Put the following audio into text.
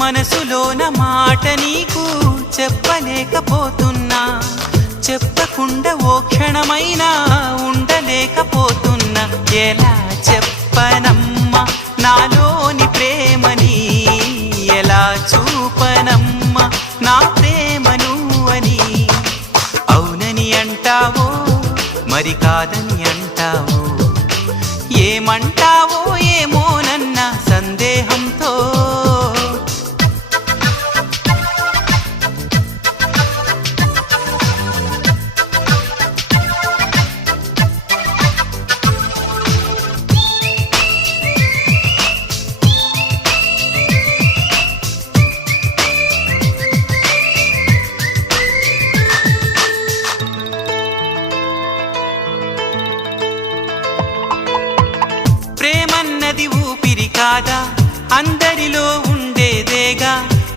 మనసులోన మాట నీకు చెప్పలేకపోతున్నా, చెప్పకుండా ఓ క్షణమైనా ఉండలేకపోతున్నా. ఎలా చెప్పనమ్మా నాలోని ప్రేమని, ఎలా చూపనమ్మా నా ప్రేమను అని. అవునని అంటావో మరి కాదని